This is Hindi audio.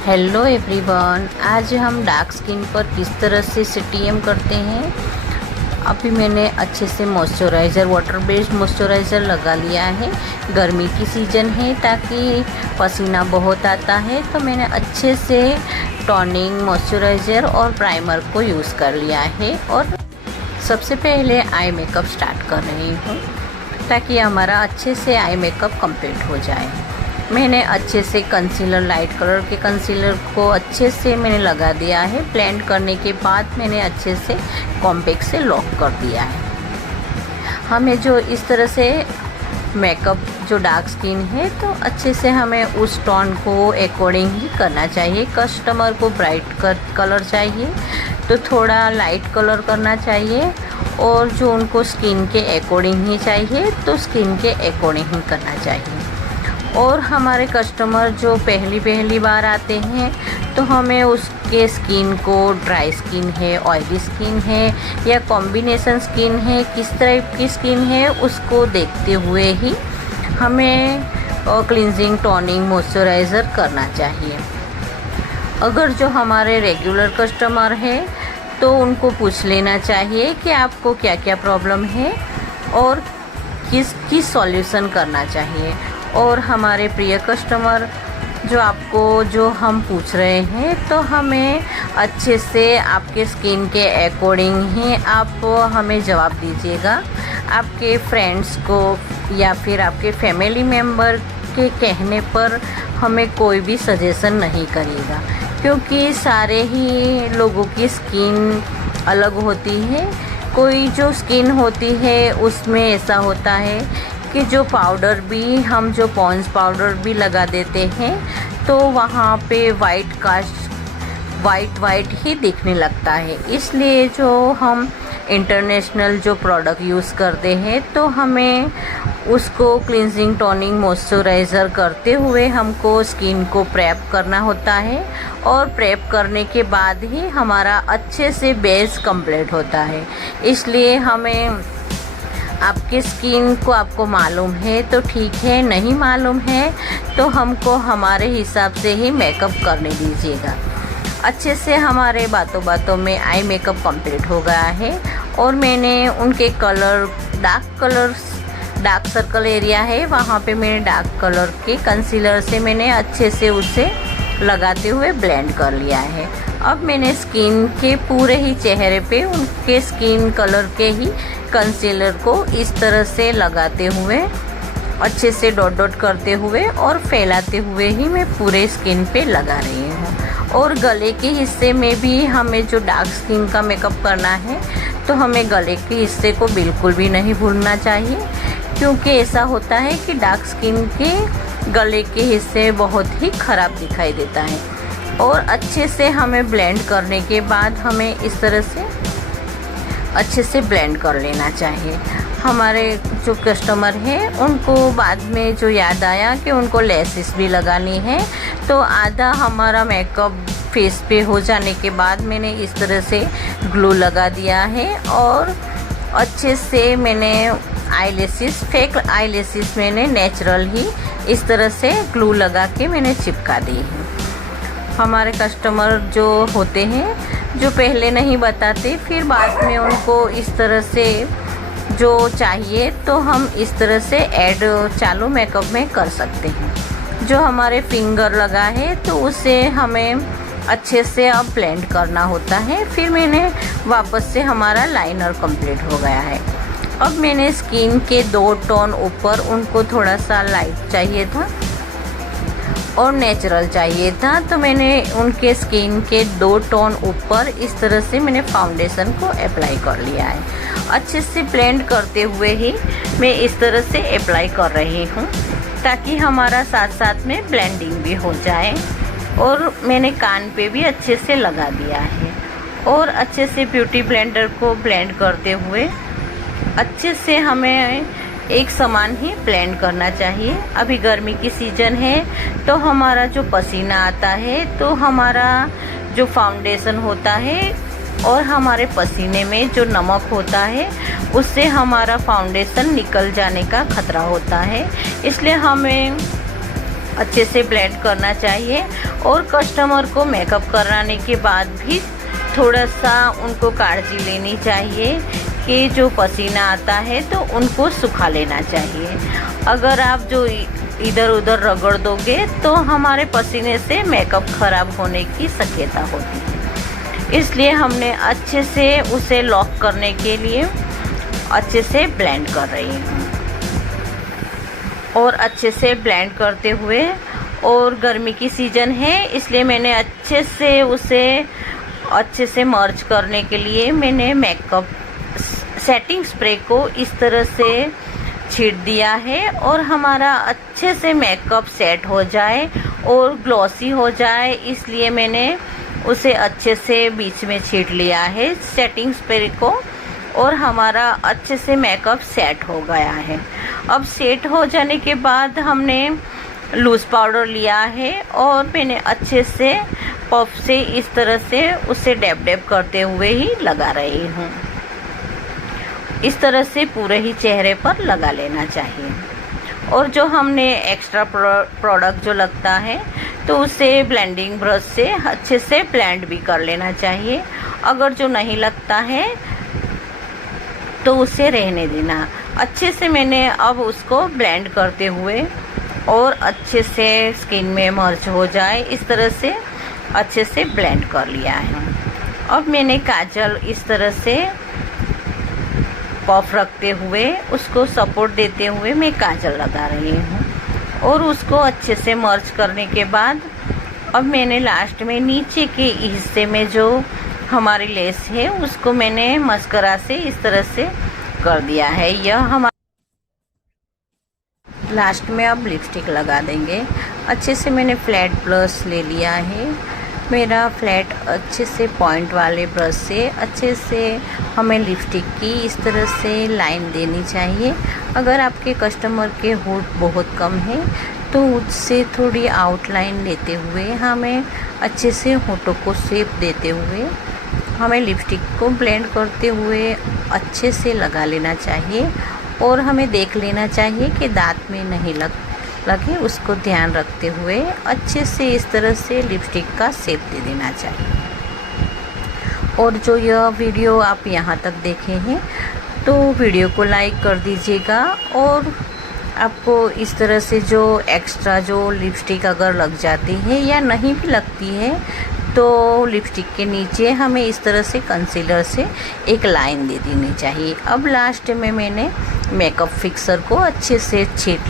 हेलो एवरीवन, आज हम डार्क स्किन पर किस तरह से सीटीएम करते हैं। अभी मैंने अच्छे से मॉइस्चराइज़र, वाटर बेस्ड मॉइस्चराइज़र लगा लिया है। गर्मी की सीज़न है, ताकि पसीना बहुत आता है, तो मैंने अच्छे से टॉनिंग, मॉइस्चराइज़र और प्राइमर को यूज़ कर लिया है। और सबसे पहले आई मेकअप स्टार्ट कर रही हूँ, ताकि हमारा अच्छे से आई मेकअप कंप्लीट हो जाए। मैंने अच्छे से कंसीलर, लाइट कलर के कंसीलर को अच्छे से मैंने लगा दिया है। ब्लेंड करने के बाद मैंने अच्छे से कॉम्पैक्ट से लॉक कर दिया है। हमें जो इस तरह से मेकअप, जो डार्क स्किन है, तो अच्छे से हमें उस टोन को अकॉर्डिंग ही करना चाहिए। कस्टमर को ब्राइट कलर चाहिए तो थोड़ा लाइट कलर करना चाहिए, और जो उनको स्किन के अकॉर्डिंग ही चाहिए तो स्किन के अकॉर्डिंग ही करना चाहिए। और हमारे कस्टमर जो पहली बार आते हैं, तो हमें उसके स्किन को, ड्राई स्किन है, ऑयली स्किन है या कॉम्बिनेशन स्किन है, किस टाइप की स्किन है, उसको देखते हुए ही हमें क्लिनजिंग, टोनिंग, मॉइस्चराइज़र करना चाहिए। अगर जो हमारे रेगुलर कस्टमर है, तो उनको पूछ लेना चाहिए कि आपको क्या क्या प्रॉब्लम है और किस सॉल्यूशन करना चाहिए। और हमारे प्रिय कस्टमर जो हम पूछ रहे हैं, तो हमें अच्छे से आपके स्किन के अकॉर्डिंग ही आप हमें जवाब दीजिएगा। आपके फ्रेंड्स को या फिर आपके फैमिली मेम्बर के कहने पर हमें कोई भी सजेशन नहीं करेगा, क्योंकि सारे ही लोगों की स्किन अलग होती है। कोई जो स्किन होती है उसमें ऐसा होता है कि जो पाउडर भी, हम जो पॉन्ड्स पाउडर भी लगा देते हैं, तो वहाँ पे वाइट ही दिखने लगता है। इसलिए जो हम इंटरनेशनल जो प्रोडक्ट यूज़ करते हैं, तो हमें उसको क्लिनजिंग, टोनिंग, मॉइस्चराइज़र करते हुए हमको स्किन को प्रेप करना होता है। और प्रेप करने के बाद ही हमारा अच्छे से बेस कंप्लीट होता है। इसलिए हमें, आपके स्किन को आपको मालूम है तो ठीक है, नहीं मालूम है तो हमको हमारे हिसाब से ही मेकअप करने दीजिएगा। अच्छे से हमारे बातों में आई मेकअप कंप्लीट हो गया है। और मैंने उनके डार्क सर्कल एरिया है, वहाँ पे मैंने डार्क कलर के कंसीलर से मैंने अच्छे से उसे लगाते हुए ब्लेंड कर लिया है। अब मैंने स्किन के पूरे ही चेहरे पे उनके स्किन कलर के ही कंसीलर को इस तरह से लगाते हुए, अच्छे से डॉट करते हुए और फैलाते हुए ही मैं पूरे स्किन पे लगा रही हूँ। और गले के हिस्से में भी हमें जो डार्क स्किन का मेकअप करना है, तो हमें गले के हिस्से को बिल्कुल भी नहीं भूलना चाहिए, क्योंकि ऐसा होता है कि डार्क स्किन के गले के हिस्से बहुत ही ख़राब दिखाई देता है। और अच्छे से हमें ब्लेंड करने के बाद हमें इस तरह से अच्छे से ब्लेंड कर लेना चाहिए। हमारे जो कस्टमर हैं, उनको बाद में जो याद आया कि उनको लेसेस भी लगानी है, तो आधा हमारा मेकअप फेस पे हो जाने के बाद मैंने इस तरह से ग्लू लगा दिया है। और अच्छे से मैंने फेक आईलैशेस मैंने नेचुरल ही इस तरह से ग्लू लगा के मैंने चिपका दी है। हमारे कस्टमर जो होते हैं, जो पहले नहीं बताते, फिर बाद में उनको इस तरह से जो चाहिए, तो हम इस तरह से ऐड चालू मेकअप में कर सकते हैं। जो हमारे फिंगर लगा है, तो उसे हमें अच्छे से अब ब्लेंड करना होता है। फिर मैंने वापस से, हमारा लाइनर कंप्लीट हो गया है। अब मैंने स्किन के 2 टोन ऊपर, उनको थोड़ा सा लाइट चाहिए था और नेचुरल चाहिए था, तो मैंने उनके स्किन के 2 टोन ऊपर इस तरह से मैंने फाउंडेशन को अप्लाई कर लिया है। अच्छे से ब्लेंड करते हुए ही मैं इस तरह से अप्लाई कर रही हूँ, ताकि हमारा साथ साथ में ब्लेंडिंग भी हो जाए। और मैंने कान पे भी अच्छे से लगा दिया है। और अच्छे से ब्यूटी ब्लेंडर को ब्लेंड करते हुए अच्छे से हमें एक समान ही ब्लेंड करना चाहिए। अभी गर्मी की सीज़न है, तो हमारा जो पसीना आता है, तो हमारा जो फाउंडेशन होता है और हमारे पसीने में जो नमक होता है, उससे हमारा फाउंडेशन निकल जाने का खतरा होता है। इसलिए हमें अच्छे से ब्लेंड करना चाहिए। और कस्टमर को मेकअप कराने के बाद भी थोड़ा सा उनको काळजी लेनी चाहिए कि जो पसीना आता है तो उनको सुखा लेना चाहिए। अगर आप जो इधर उधर रगड़ दोगे तो हमारे पसीने से मेकअप खराब होने की शक्यता होती है। इसलिए हमने अच्छे से उसे लॉक करने के लिए अच्छे से ब्लेंड कर रही हूँ। और अच्छे से ब्लेंड करते हुए, और गर्मी की सीज़न है इसलिए मैंने अच्छे से मर्ज करने के लिए मैंने मेकअप सेटिंग स्प्रे को इस तरह से छीट दिया है। और हमारा अच्छे से मेकअप सेट हो जाए और ग्लॉसी हो जाए, इसलिए मैंने उसे अच्छे से बीच में छीट लिया है सेटिंग स्प्रे को। और हमारा अच्छे से मेकअप सेट हो गया है। अब सेट हो जाने के बाद हमने लूज़ पाउडर लिया है और मैंने अच्छे से पफ से इस तरह से उसे डैब डैब करते हुए ही लगा रही हूँ। इस तरह से पूरे ही चेहरे पर लगा लेना चाहिए। और जो हमने एक्स्ट्रा प्रोडक्ट जो लगता है तो उसे ब्लेंडिंग ब्रश से अच्छे से ब्लेंड भी कर लेना चाहिए। अगर जो नहीं लगता है तो उसे रहने देना। अच्छे से मैंने अब उसको ब्लेंड करते हुए और अच्छे से स्किन में मर्ज हो जाए इस तरह से अच्छे से ब्लेंड कर लिया है। अब मैंने काजल इस तरह से पफ रखते हुए उसको सपोर्ट देते हुए मैं काजल लगा रही हूँ। और उसको अच्छे से मर्ज करने के बाद अब मैंने लास्ट में नीचे के हिस्से में जो हमारी लेस है उसको मैंने मस्करा से इस तरह से कर दिया है। यह हमारा लास्ट में अब लिपस्टिक लगा देंगे। अच्छे से मैंने फ्लैट ब्रश ले लिया है। मेरा फ्लैट अच्छे से पॉइंट वाले ब्रश से अच्छे से हमें लिपस्टिक की इस तरह से लाइन देनी चाहिए। अगर आपके कस्टमर के होठ बहुत कम है तो उससे थोड़ी आउटलाइन लेते हुए हमें अच्छे से होठों को शेप देते हुए हमें लिपस्टिक को ब्लेंड करते हुए अच्छे से लगा लेना चाहिए। और हमें देख लेना चाहिए कि दांत में नहीं लगे, उसको ध्यान रखते हुए अच्छे से इस तरह से लिपस्टिक का शेप दे देना चाहिए। और जो यह वीडियो आप यहाँ तक देखे हैं तो वीडियो को लाइक कर दीजिएगा। और आपको इस तरह से जो एक्स्ट्रा जो लिपस्टिक अगर लग जाती है या नहीं भी लगती है तो लिपस्टिक के नीचे हमें इस तरह से कंसीलर से एक लाइन दे देनी चाहिए। अब लास्ट में मैंने मेकअप फिक्सर को अच्छे से छीट